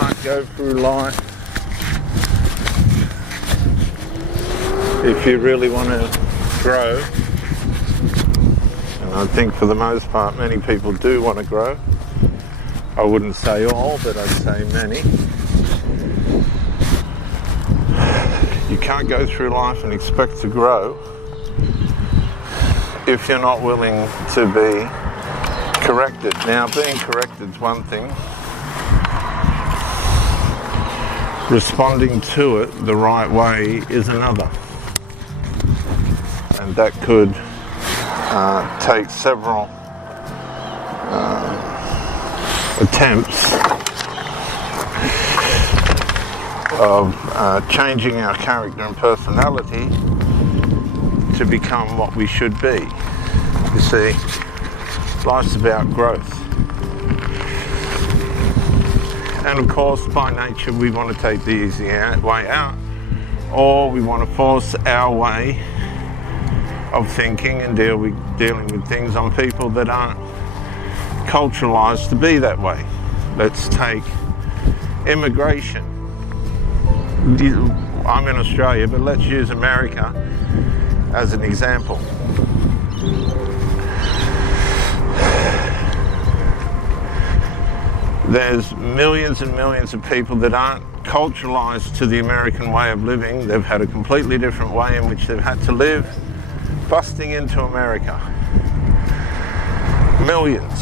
can't go through life if you really want to grow. And I think for the most part many people do want to grow. I wouldn't say all, but I'd say many. You can't go through life and expect to grow if you're not willing to be corrected. Now, being corrected is one thing. Responding to it the right way is another. And that could take several attempts of changing our character and personality to become what we should be. You see, life's about growth. And of course, by nature, we want to take the easy way out, or we want to force our way of thinking and dealing with things on people that aren't culturalized to be that way. Let's take immigration. I'm in Australia, but let's use America as an example. There's millions and millions of people that aren't culturalized to the American way of living. They've had a completely different way in which they've had to live, busting into America. Millions.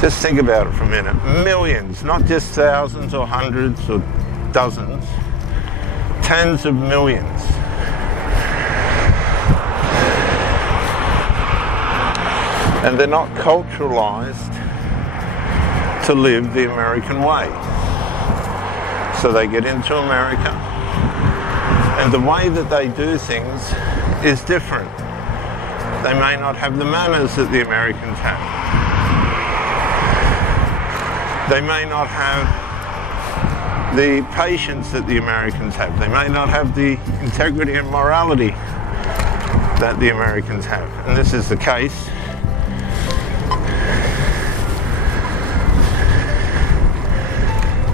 Just think about it for a minute. Millions, not just thousands or hundreds or dozens, tens of millions. And they're not culturalized to live the American way. So they get into America, and the way that they do things is different. They may not have the manners that the Americans have. They may not have the patience that the Americans have. They may not have the integrity and morality that the Americans have. And this is the case.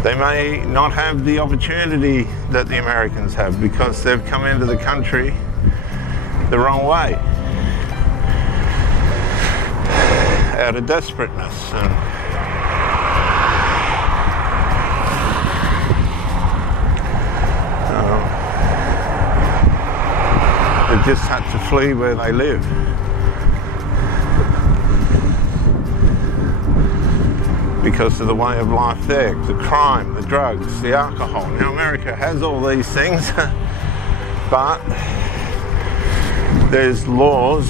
They may not have the opportunity that the Americans have because they've come into the country the wrong way, out of desperateness. And they just had to flee where they live. Because of the way of life there, the crime, the drugs, the alcohol. Now America has all these things, but there's laws,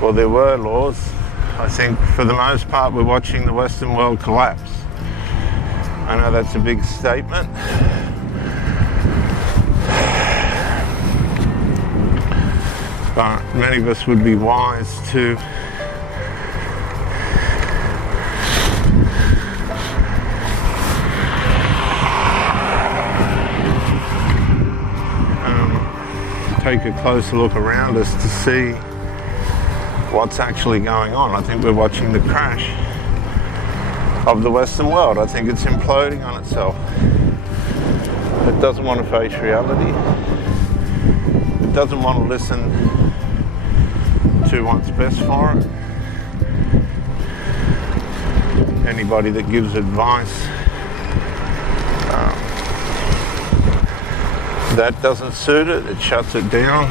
or there were laws. I think for the most part we're watching the Western world collapse. I know that's a big statement. But many of us would be wise to take a closer look around us to see what's actually going on. I think we're watching the crash of the Western world. I think it's imploding on itself. It doesn't want to face reality. It doesn't want to listen to what's best for it. Anybody that gives advice that doesn't suit it, it shuts it down.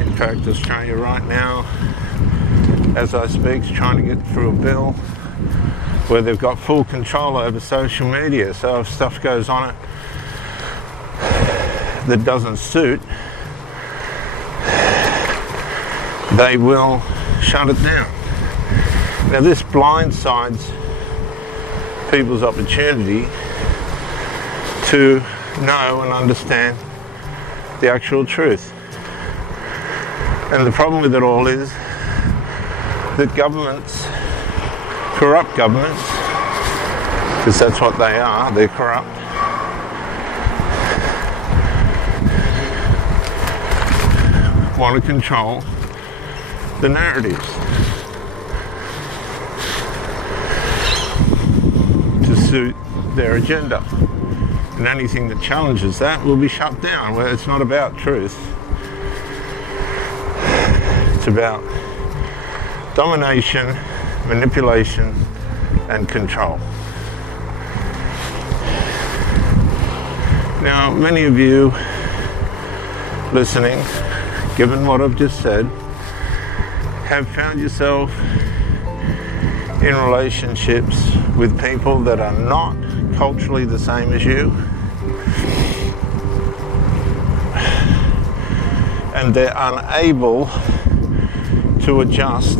In fact, Australia right now, as I speak, is trying to get through a bill where they've got full control over social media. So if stuff goes on it that doesn't suit, they will shut it down. Now this blindsides people's opportunity to know and understand the actual truth. And the problem with it all is that governments, corrupt governments, because that's what they are. They're corrupt. Want to control the narratives to suit their agenda, and anything that challenges that will be shut down. Where it's not about truth, it's about domination, manipulation, and control. Now, many of you listening, given what I've just said, have found yourself in relationships with people that are not culturally the same as you, and they're unable to adjust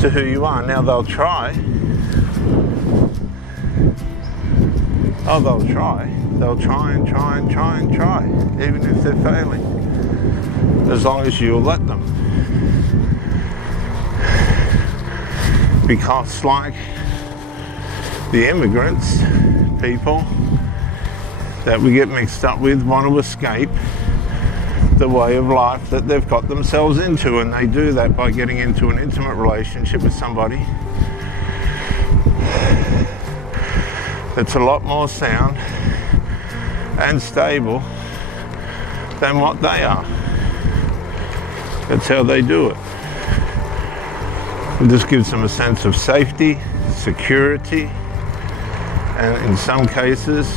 to who you are. Now they'll try. Oh, they'll try. They'll try and try and try and try, even if they're failing, as long as you'll let them. Because like the immigrants, people that we get mixed up with want to escape the way of life that they've got themselves into, and they do that by getting into an intimate relationship with somebody that's a lot more sound and stable than what they are. That's how they do it. It just gives them a sense of safety, security, and in some cases,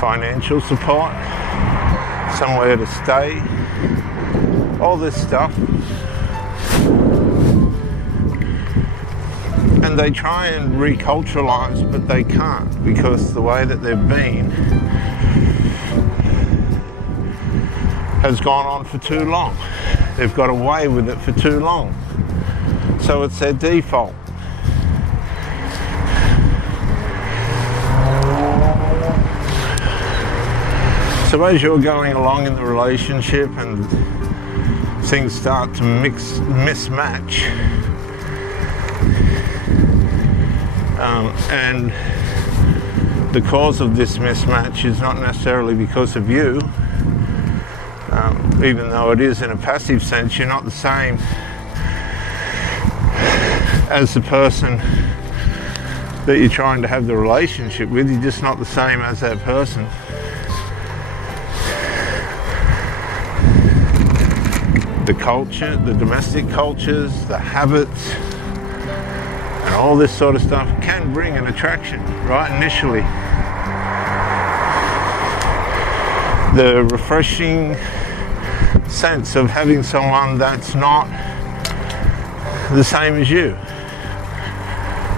financial support, somewhere to stay, all this stuff. And they try and reculturalize, but they can't, because the way that they've been has gone on for too long. They've got away with it for too long. So it's their default. So as you're going along in the relationship and things start to mismatch, and the cause of this mismatch is not necessarily because of you, even though it is in a passive sense. You're not the same as the person that you're trying to have the relationship with. You're just not the same as that person. The culture, the domestic cultures, the habits, and all this sort of stuff can bring an attraction, right, initially. The refreshing sense of having someone that's not the same as you.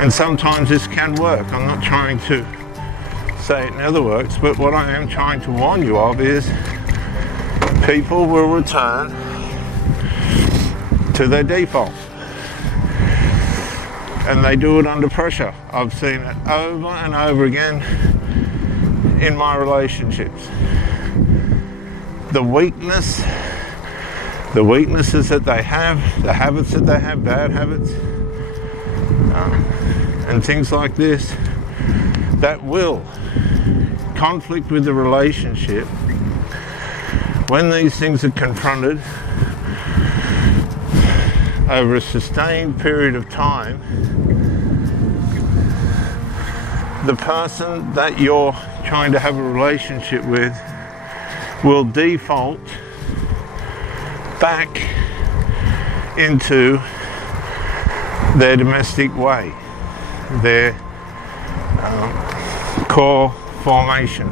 And sometimes this can work. I'm not trying to say it never works, but what I am trying to warn you of is people will return to their default. And they do it under pressure. I've seen it over and over again in my relationships. The weaknesses that they have, the habits that they have, bad habits, and things like this, that will conflict with the relationship. When these things are confronted over a sustained period of time, the person that you're trying to have a relationship with will default back into their domestic way, their core formation.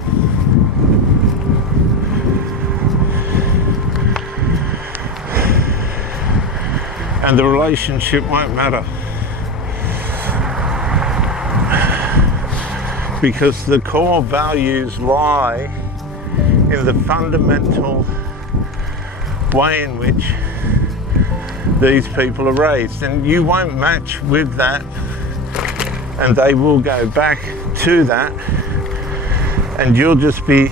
And the relationship won't matter, because the core values lie in the fundamental way in which these people are raised. And you won't match with that, and they will go back to that, and you'll just be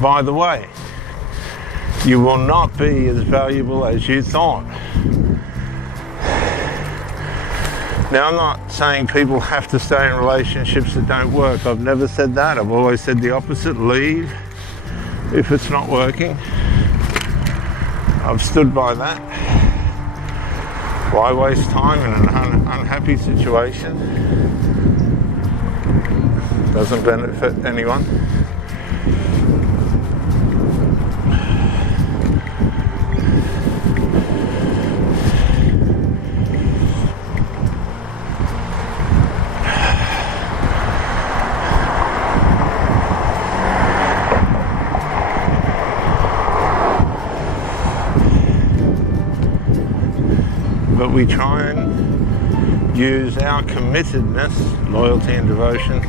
by the way. You will not be as valuable as you thought. Now, I'm not saying people have to stay in relationships that don't work. I've never said that. I've always said the opposite. Leave if it's not working. I've stood by that. Why waste time in an unhappy situation? Doesn't benefit anyone. But we try and use our committedness, loyalty and devotion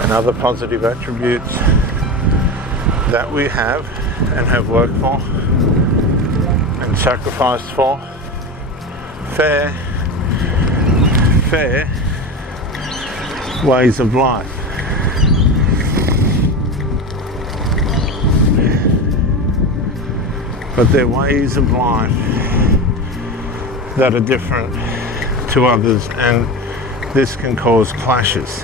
and other positive attributes that we have and have worked for and sacrificed for fair ways of life. But they're ways of life that are different to others, and this can cause clashes.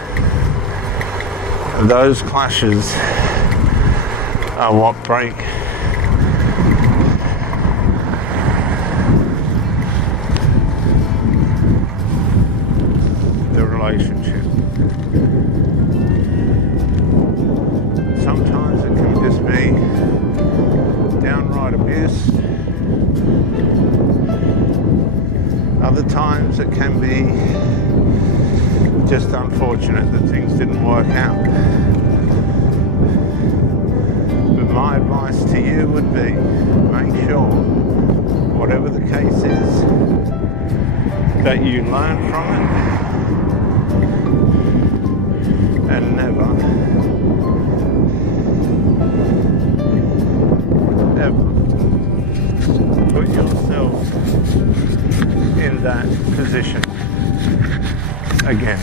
And those clashes are what break the relationship. Sometimes it can just be downright abuse. Other times it can be just unfortunate that things didn't work out. But my advice to you would be, make sure, whatever the case is, that you learn from it and never, ever put yourself in that position again.